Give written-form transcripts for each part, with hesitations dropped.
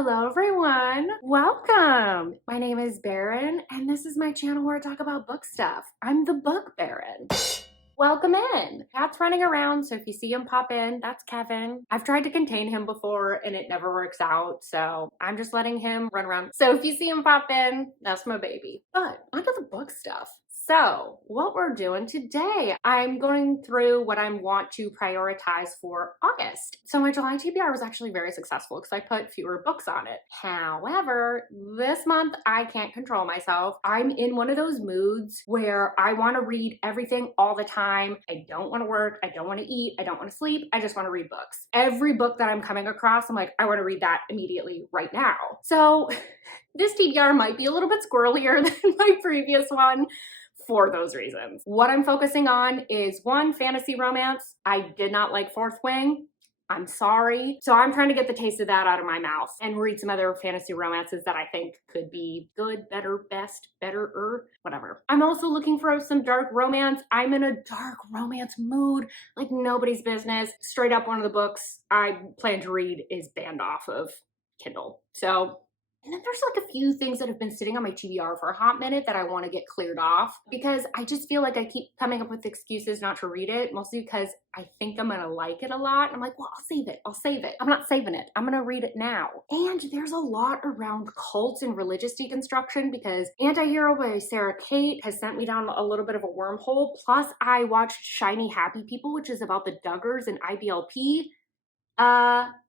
Hello everyone, welcome! My name is Baron and this is my channel where I talk about book stuff. I'm the Book Baron. Welcome in. Cat's running around, so if you see him pop in, that's Kevin. I've tried to contain him before and it never works out, so I'm just letting him run around. So if you see him pop in, that's my baby. But onto the book stuff. So what we're doing today, I'm going through what I want to prioritize for August. So my July TBR was actually very successful because I put fewer books on it. However, this month I can't control myself. I'm in one of those moods where I want to read everything all the time. I don't want to work. I don't want to eat. I don't want to sleep. I just want to read books. Every book that I'm coming across, I'm like, I want to read that immediately right now. So this TBR might be a little bit squirrelier than my previous one, for those reasons. What I'm focusing on is one, fantasy romance. I did not like Fourth Wing. I'm sorry. So I'm trying to get the taste of that out of my mouth and read some other fantasy romances that I think could be good, better, best, better, whatever. I'm also looking for some dark romance. I'm in a dark romance mood like nobody's business. Straight up, one of the books I plan to read is banned off of Kindle. And then there's like a few things that have been sitting on my TBR for a hot minute that I want to get cleared off because I just feel like I keep coming up with excuses not to read it, mostly because I think I'm gonna like it a lot. And I'm like, well, I'll save it. I'll save it. I'm not saving it. I'm gonna read it now. And there's a lot around cults and religious deconstruction because Anti-Hero by Sarah Kate has sent me down a little bit of a wormhole. Plus I watched Shiny Happy People, which is about the Duggars and IBLP.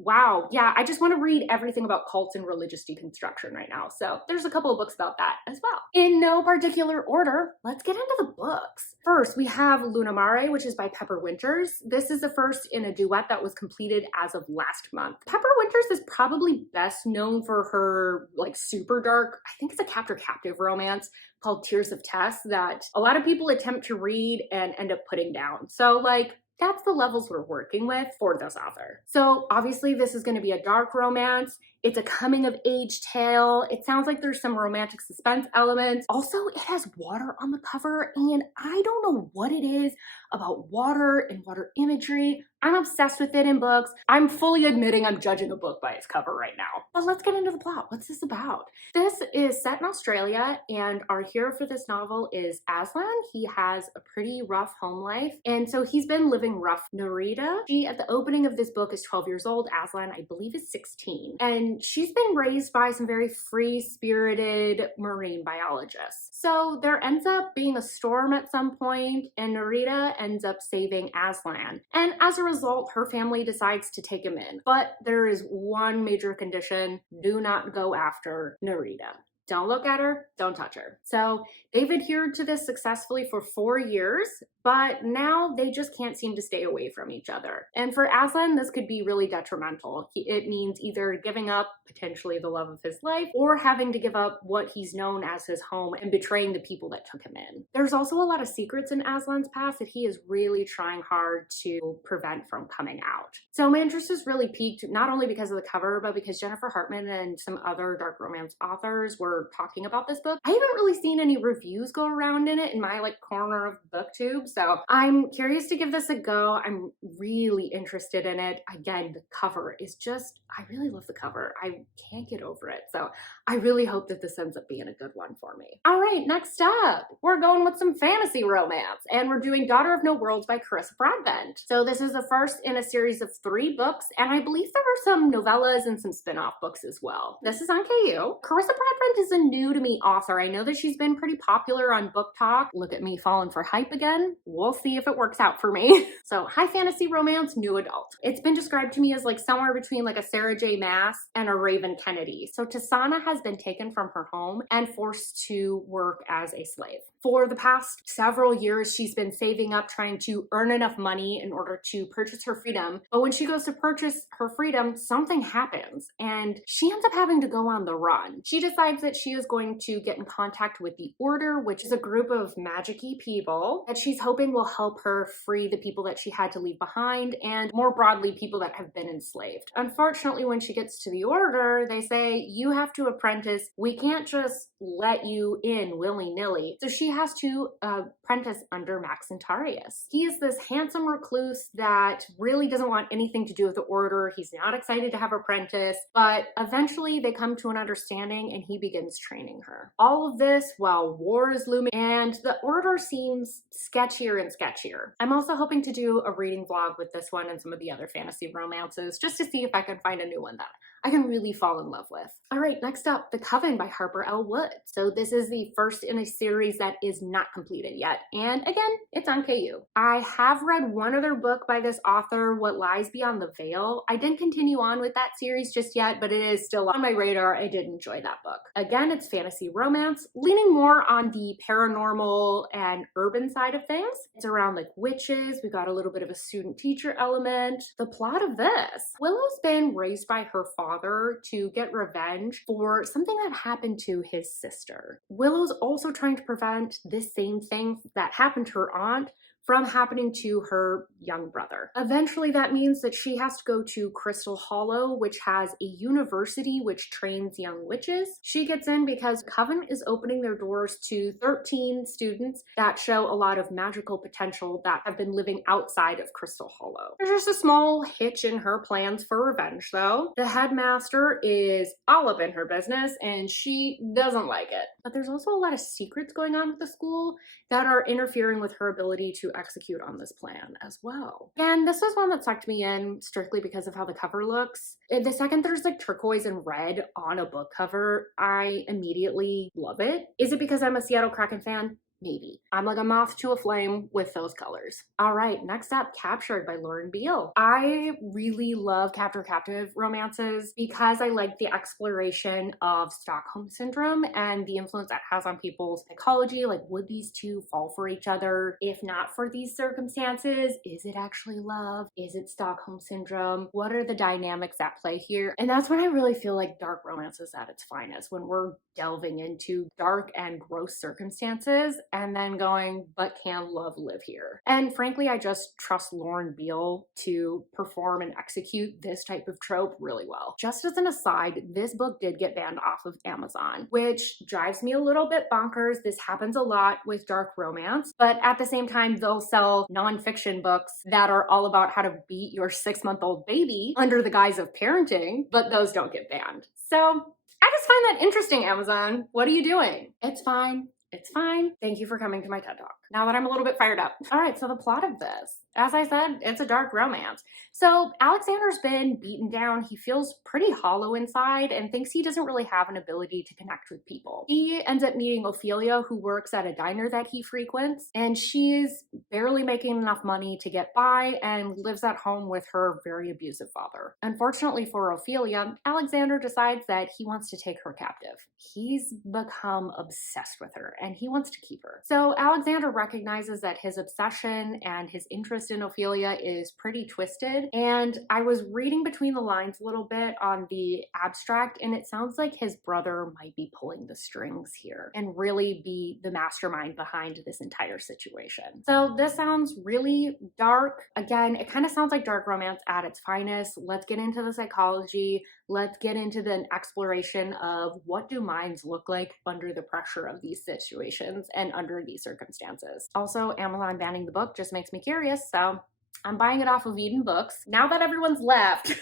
Wow. Yeah, I just want to read everything about cults and religious deconstruction right now. So there's a couple of books about that as well. In no particular order, let's get into the books. First, we have Mare, which is by Pepper Winters. This is the first in a duet that was completed as of last month. Pepper Winters is probably best known for her like super dark, I think it's a captor-captive romance called Tears of Tess that a lot of people attempt to read and end up putting down. So like, that's the levels we're working with for this author. So obviously this is going to be a dark romance. It's a coming of age tale. It sounds like there's some romantic suspense elements. Also, it has water on the cover and I don't know what it is about water and water imagery. I'm obsessed with it in books. I'm fully admitting I'm judging a book by its cover right now. But let's get into the plot. What's this about? This is set in Australia and our hero for this novel is Aslan. He has a pretty rough home life and so he's been living rough. Nerida, she at the opening of this book is 12 years old. Aslan, I believe, is 16. And she's been raised by some very free-spirited marine biologists. So there ends up being a storm at some point and Nerida ends up saving Aslan. And as a result, her family decides to take him in. But there is one major condition: do not go after Nerida. Don't look at her, don't touch her. So they've adhered to this successfully for 4 years, but now they just can't seem to stay away from each other. And for Aslan, this could be really detrimental. It means either giving up potentially the love of his life or having to give up what he's known as his home and betraying the people that took him in. There's also a lot of secrets in Aslan's past that he is really trying hard to prevent from coming out. So my interest is really piqued, not only because of the cover, but because Jennifer Hartman and some other dark romance authors were talking about this book. I haven't really seen any reviews go around in it in my like corner of booktube, so I'm curious to give this a go. I'm really interested in it. Again, the cover is just, I really love the cover. I can't get over it. So I really hope that this ends up being a good one for me. All right, next up, we're going with some fantasy romance and we're doing Daughter of No Worlds by Carissa Broadbent. So this is the first in a series of 3 books and I believe there are some novellas and some spin-off books as well. This is on KU. Carissa Broadbent is a new to me author. I know that she's been pretty popular on Book Talk. Look at me falling for hype again. We'll see if it works out for me. So high fantasy romance, new adult. It's been described to me as like somewhere between like a Sarah J. Maas and a Raven Kennedy. So Tasana has been taken from her home and forced to work as a slave. For the past several years, she's been saving up, trying to earn enough money in order to purchase her freedom. But when she goes to purchase her freedom, something happens and she ends up having to go on the run. She decides that she is going to get in contact with the Order, which is a group of magic-y people that she's hoping will help her free the people that she had to leave behind and more broadly, people that have been enslaved. Unfortunately, when she gets to the Order, they say, you have to apprentice. We can't just let you in willy-nilly. So she has to apprentice under Max Antarius. He is this handsome recluse that really doesn't want anything to do with the order. He's not excited to have an apprentice, but eventually they come to an understanding and he begins training her. All of this while war is looming and the order seems sketchier and sketchier. I'm also hoping to do a reading vlog with this one and some of the other fantasy romances just to see if I can find a new one that I can really fall in love with. All right, next up, The Coven by Harper L. Wood. So this is the first in a series that is not completed yet. And again, it's on KU. I have read one other book by this author, What Lies Beyond the Veil. I didn't continue on with that series just yet, but it is still on my radar. I did enjoy that book. Again, it's fantasy romance, leaning more on the paranormal and urban side of things. It's around like witches. We got a little bit of a student-teacher element. The plot of this, Willow's been raised by her father to get revenge for something that happened to his sister. Willow's also trying to prevent this same thing that happened to her aunt from happening to her young brother. Eventually, that means that she has to go to Crystal Hollow, which has a university which trains young witches. She gets in because Coven is opening their doors to 13 students that show a lot of magical potential that have been living outside of Crystal Hollow. There's just a small hitch in her plans for revenge, though. The headmaster is all up in her business and she doesn't like it. But there's also a lot of secrets going on with the school that are interfering with her ability to execute on this plan as well. And this was one that sucked me in strictly because of how the cover looks. The second there's like turquoise and red on a book cover, I immediately love it. Is it because I'm a Seattle Kraken fan? Maybe. I'm like a moth to a flame with those colors. All right, next up, Captured by Lauren Beale. I really love captor-captive romances because I like the exploration of Stockholm Syndrome and the influence that has on people's psychology. Like, would these two fall for each other? If not for these circumstances, is it actually love? Is it Stockholm Syndrome? What are the dynamics at play here? And that's when I really feel like dark romance is at its finest, when we're delving into dark and gross circumstances and then going, but can love live here? And frankly, I just trust Lauren Beale to perform and execute this type of trope really well. Just as an aside, this book did get banned off of Amazon, which drives me a little bit bonkers. This happens a lot with dark romance, but at the same time, they'll sell nonfiction books that are all about how to beat your 6-month-old baby under the guise of parenting, but those don't get banned. So I just find that interesting, Amazon. What are you doing? It's fine. It's fine. Thank you for coming to my TED Talk. Now that I'm a little bit fired up. All right, so the plot of this, as I said, it's a dark romance. So Alexander's been beaten down. He feels pretty hollow inside and thinks he doesn't really have an ability to connect with people. He ends up meeting Ophelia, who works at a diner that he frequents, and she's barely making enough money to get by and lives at home with her very abusive father. Unfortunately for Ophelia, Alexander decides that he wants to take her captive. He's become obsessed with her and he wants to keep her. So Alexander recognizes that his obsession and his interest in Ophelia is pretty twisted. And I was reading between the lines a little bit on the abstract, and it sounds like his brother might be pulling the strings here and really be the mastermind behind this entire situation. So this sounds really dark. Again, it kind of sounds like dark romance at its finest. Let's get into the psychology. Let's get into the exploration of what do minds look like under the pressure of these situations and under these circumstances. Also, Amazon banning the book just makes me curious, so I'm buying it off of Eden Books. Now that everyone's left,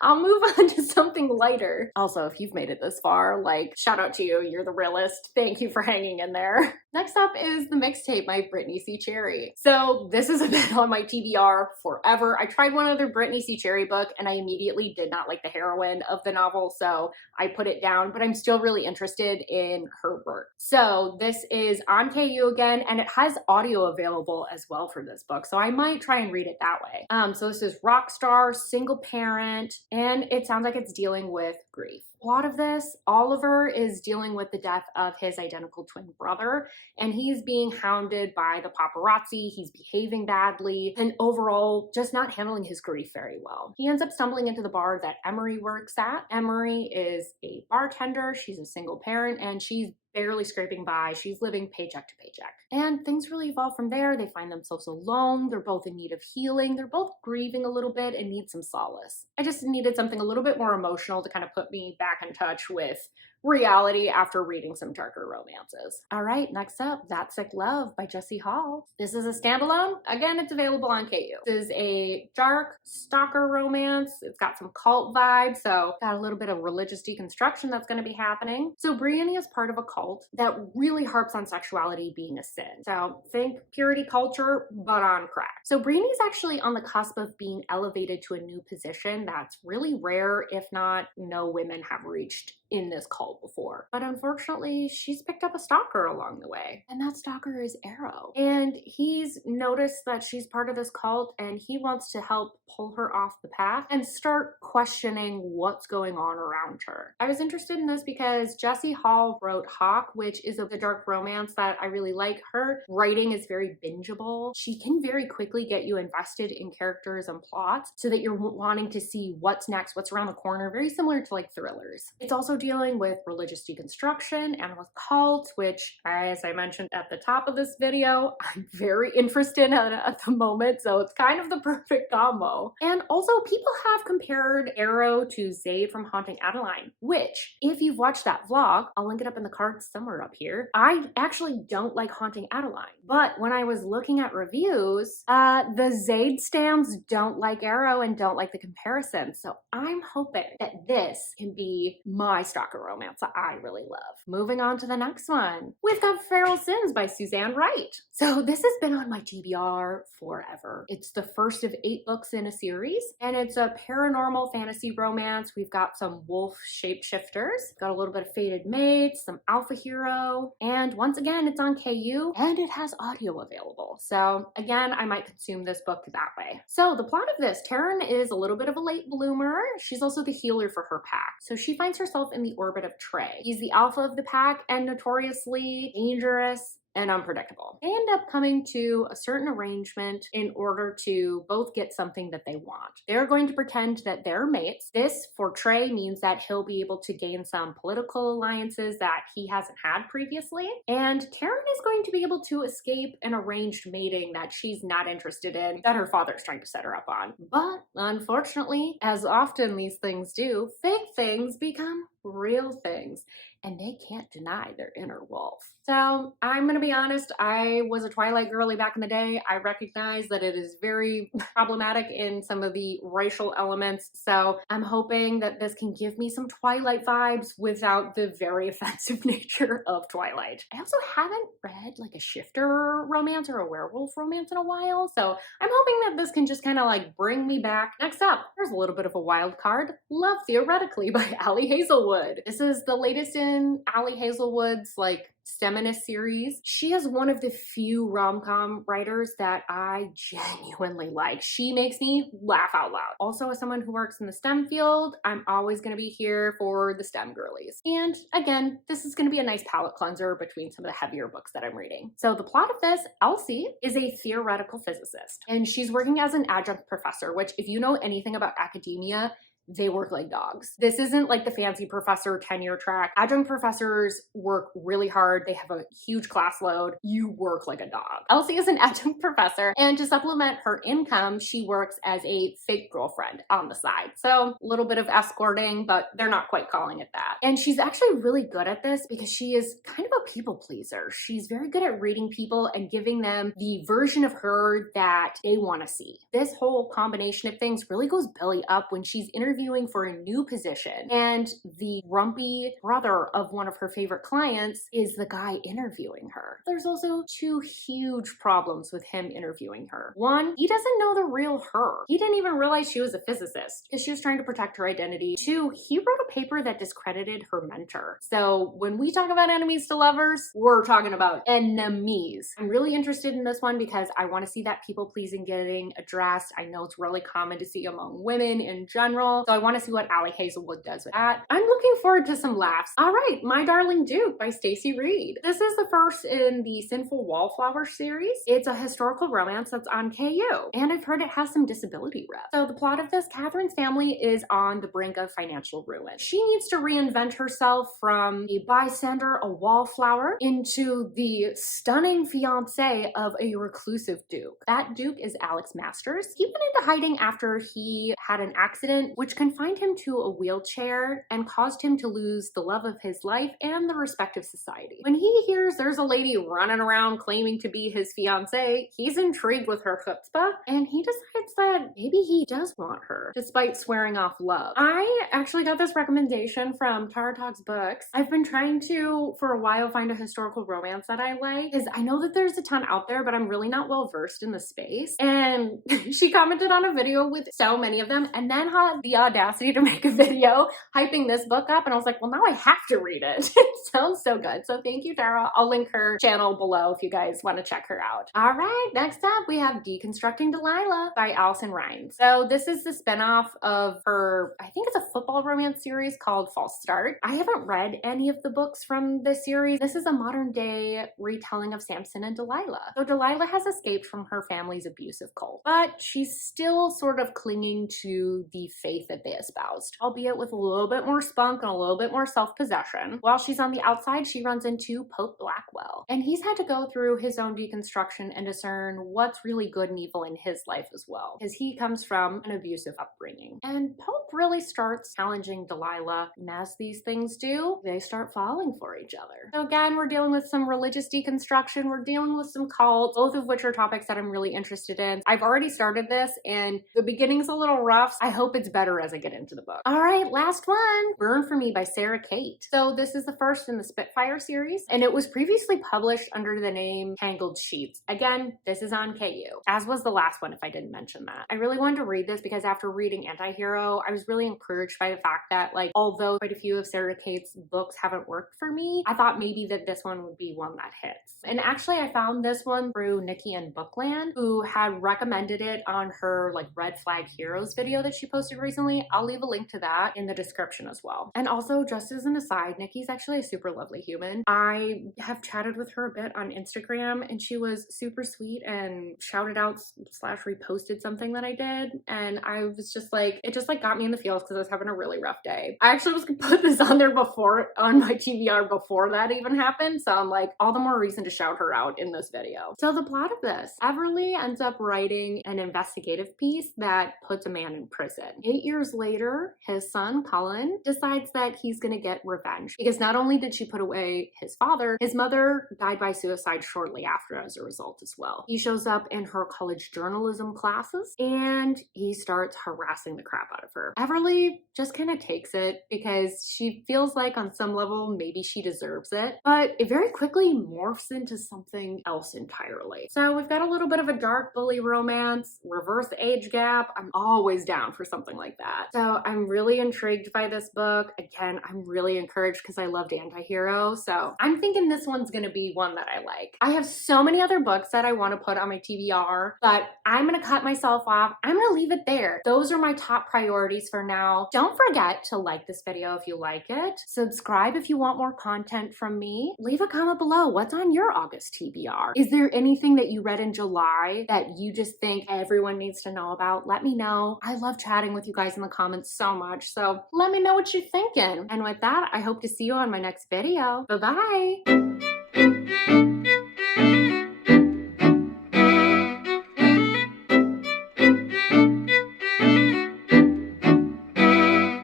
I'll move on to something lighter. Also, if you've made it this far, like, shout out to you, you're the realest. Thank you for hanging in there. Next up is The Mixtape by Brittany C. Cherry. So this has been on my TBR forever. I tried one other Brittany C. Cherry book and I immediately did not like the heroine of the novel, so I put it down, but I'm still really interested in her work. So this is on KU again, and it has audio available as well for this book, so I might try and read it that way. So this is Rockstar, single parent, and it sounds like it's dealing with grief. Plot of this, Oliver is dealing with the death of his identical twin brother, and he's being hounded by the paparazzi. He's behaving badly and overall just not handling his grief very well. He ends up stumbling into the bar that Emery works at. Emery is a bartender. She's a single parent and she's barely scraping by. She's living paycheck to paycheck. And things really evolve from there. They find themselves alone. They're both in need of healing. They're both grieving a little bit and need some solace. I just needed something a little bit more emotional to kind of put me back in touch with reality after reading some darker romances. All right, next up, That Sick Love by Jessie Hall. This is a standalone. Again, it's available on KU. This is a dark stalker romance. It's got some cult vibes, so got a little bit of religious deconstruction that's going to be happening. So Brienne is part of a cult that really harps on sexuality being a sin. So think purity culture, but on crack. So Brienne is actually on the cusp of being elevated to a new position that's really rare, if not no women have reached in this cult before. But unfortunately, she's picked up a stalker along the way. And that stalker is Arrow. And he's noticed that she's part of this cult and he wants to help pull her off the path and start questioning what's going on around her. I was interested in this because Jessie Hall wrote Hawk, which is a dark romance that I really like. Her writing is very bingeable. She can very quickly get you invested in characters and plots so that you're wanting to see what's next, what's around the corner, very similar to like thrillers. It's also dealing with religious deconstruction and with cults, which, as I mentioned at the top of this video, I'm very interested in at the moment, so it's kind of the perfect combo. And also, people have compared Arrow to Zaid from Haunting Adeline, which, if you've watched that vlog, I'll link it up in the cards somewhere up here. I actually don't like Haunting Adeline, but when I was looking at reviews, the Zaid stans don't like Arrow and don't like the comparison, so I'm hoping that this can be my stalker romance that I really love. Moving on to the next one. We've got Feral Sins by Suzanne Wright. So this has been on my TBR forever. It's the first of 8 books in a series, and it's a paranormal fantasy romance. We've got some wolf shapeshifters, got a little bit of fated mates, some alpha hero, and once again, it's on KU, and it has audio available. So again, I might consume this book that way. So the plot of this, Taryn is a little bit of a late bloomer. She's also the healer for her pack. So she finds herself in the orbit of Trey. He's the alpha of the pack and notoriously dangerous and unpredictable. They end up coming to a certain arrangement in order to both get something that they want. They're going to pretend that they're mates. This, for Trey, means that he'll be able to gain some political alliances that he hasn't had previously. And Taryn is going to be able to escape an arranged mating that she's not interested in, that her father's trying to set her up on. But unfortunately, as often these things do, fake things become real things, and they can't deny their inner wolf. So I'm gonna be honest, I was a Twilight girly back in the day. I recognize that it is very problematic in some of the racial elements, so I'm hoping that this can give me some Twilight vibes without the very offensive nature of Twilight. I also haven't read like a shifter romance or a werewolf romance in a while, so I'm hoping that this can just kind of like bring me back. Next up, there's a little bit of a wild card, Love Theoretically by Ali Hazelwood. This is the latest in Ali Hazelwood's like STEMinist series. She is one of the few rom-com writers that I genuinely like. She makes me laugh out loud. Also, as someone who works in the STEM field, I'm always going to be here for the STEM girlies. And again, this is going to be a nice palate cleanser between some of the heavier books that I'm reading. So the plot of this, Elsie is a theoretical physicist, and she's working as an adjunct professor, which if you know anything about academia, they work like dogs. This isn't like the fancy professor tenure track. Adjunct professors work really hard. They have a huge class load. You work like a dog. Elsie is an adjunct professor, and to supplement her income, she works as a fake girlfriend on the side. So a little bit of escorting, but they're not quite calling it that. And she's actually really good at this because she is kind of a people pleaser. She's very good at reading people and giving them the version of her that they want to see. This whole combination of things really goes belly up when she's interviewing for a new position, and the grumpy brother of one of her favorite clients is the guy interviewing her. There's also 2 huge problems with him interviewing her. One, he doesn't know the real her. He didn't even realize she was a physicist because she was trying to protect her identity. 2, he wrote a paper that discredited her mentor. So when we talk about enemies to lovers, we're talking about enemies. I'm really interested in this one because I want to see that people pleasing getting addressed. I know it's really common to see among women in general. So I want to see what Ali Hazelwood does with that. I'm looking forward to some laughs. All right, My Darling Duke by Stacey Reed. This is the first in the Sinful Wallflower series. It's a historical romance that's on KU, and I've heard it has some disability rep. So the plot of this, Catherine's family is on the brink of financial ruin. She needs to reinvent herself from a bystander, a wallflower, into the stunning fiance of a reclusive duke. That duke is Alex Masters. He went into hiding after he had an accident, which which confined him to a wheelchair and caused him to lose the love of his life and the respect of society. When he hears there's a lady running around claiming to be his fiancée, he's intrigued with her chutzpah, and he decides that maybe he does want her, despite swearing off love. I actually got this recommendation from Tara Talks Books. I've been trying to, for a while, find a historical romance that I like, because I know that there's a ton out there, but I'm really not well versed in the space. And she commented on a video with so many of them, and then had the audacity to make a video hyping this book up, and I was like, well, now I have to read it. It sounds so good. So thank you, Tara. I'll link her channel below if you guys want to check her out. All right, next up we have Deconstructing Delilah by Allison Rines. So this is the spinoff of her, I think it's a football romance series called False Start. I haven't read any of the books from this series. This is a modern day retelling of Samson and Delilah. So Delilah has escaped from her family's abusive cult, but she's still sort of clinging to the faith that they espoused, albeit with a little bit more spunk and a little bit more self-possession. While she's on the outside, she runs into Pope Blackwell, and he's had to go through his own deconstruction and discern what's really good and evil in his life as well, because he comes from an abusive upbringing. And Pope really starts challenging Delilah, and as these things do, they start falling for each other. So again, we're dealing with some religious deconstruction, we're dealing with some cults, both of which are topics that I'm really interested in. I've already started this, and the beginning's a little rough. I hope it's better as I get into the book. All right, last one, Burn for Me by Sarah Kate. So this is the first in the Spitfire series, and it was previously published under the name Tangled Sheets. Again, this is on KU, as was the last one if I didn't mention that. I really wanted to read this because after reading Antihero, I was really encouraged by the fact that, like, although quite a few of Sarah Kate's books haven't worked for me, I thought maybe that this one would be one that hits. And actually I found this one through Nikki in Bookland, who had recommended it on her like Red Flag Heroes video that she posted recently. I'll leave a link to that in the description as well. And also, just as an aside, Nikki's actually a super lovely human. I have chatted with her a bit on Instagram, and she was super sweet and shouted out slash reposted something that I did, and I was just like, it just like got me in the feels because I was having a really rough day. I actually was gonna put this on there before, on my TBR before that even happened, so I'm like, all the more reason to shout her out in this video. So the plot of this, Everly ends up writing an investigative piece that puts a man in prison. 8 years later, his son Cullen decides that he's gonna get revenge, because not only did she put away his father, his mother died by suicide shortly after as a result as well. He shows up in her college journalism classes, and he starts harassing the crap out of her. Everly just kind of takes it because she feels like on some level maybe she deserves it, but it very quickly morphs into something else entirely. So we've got a little bit of a dark bully romance, reverse age gap. I'm always down for something like that. So I'm really intrigued by this book. Again, I'm really encouraged because I loved Antihero, so I'm thinking this one's gonna be one that I like. I have so many other books that I want to put on my TBR, but I'm gonna cut myself off. I'm gonna leave it there. Those are my top priorities for now. Don't forget to like this video if you like it. Subscribe if you want more content from me. Leave a comment below. What's on your August TBR? Is there anything that you read in July that you just think everyone needs to know about? Let me know. I love chatting with you guys in the comments so much, so let me know what you're thinking. And with that, I hope to see you on my next video. Bye-bye.